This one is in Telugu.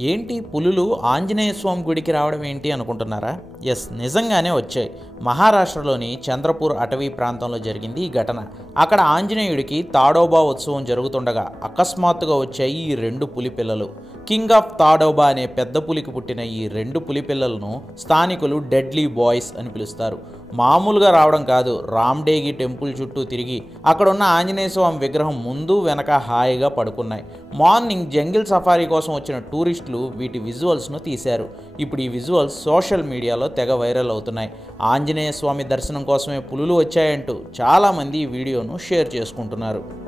ఏంటి పులులు ఆంజనేయ స్వామి గుడికి రావడం ఏంటి అనుకుంటున్నారా? ఎస్, నిజంగానే వచ్చాయి. మహారాష్ట్రలోని చంద్రపూర్ అటవీ ప్రాంతంలో జరిగింది ఈ ఘటన. అక్కడ ఆంజనేయుడికి తాడోబా ఉత్సవం జరుగుతుండగా అకస్మాత్తుగా వచ్చాయి ఈ రెండు పులి పిల్లలు. కింగ్ ఆఫ్ తాడోబా అనే పెద్ద పులికి పుట్టిన ఈ రెండు పులి పిల్లలను స్థానికులు డెడ్లీ బాయ్స్ అని పిలుస్తారు. మామూలుగా రావడం కాదు, రామ్డేగి టెంపుల్ చుట్టూ తిరిగి అక్కడున్న ఆంజనేయ స్వామి విగ్రహం ముందు వెనక హాయిగా పడుకున్నాయి. మార్నింగ్ జంగిల్ సఫారీ కోసం వచ్చిన టూరిస్టులు వీటి విజువల్స్ను తీశారు. ఇప్పుడు ఈ విజువల్స్ సోషల్ మీడియాలో తెగ వైరల్ అవుతున్నాయి. ఆంజనేయ స్వామి దర్శనం కోసమే పులులు వచ్చాయంటూ చాలామంది ఈ వీడియోను షేర్ చేసుకుంటున్నారు.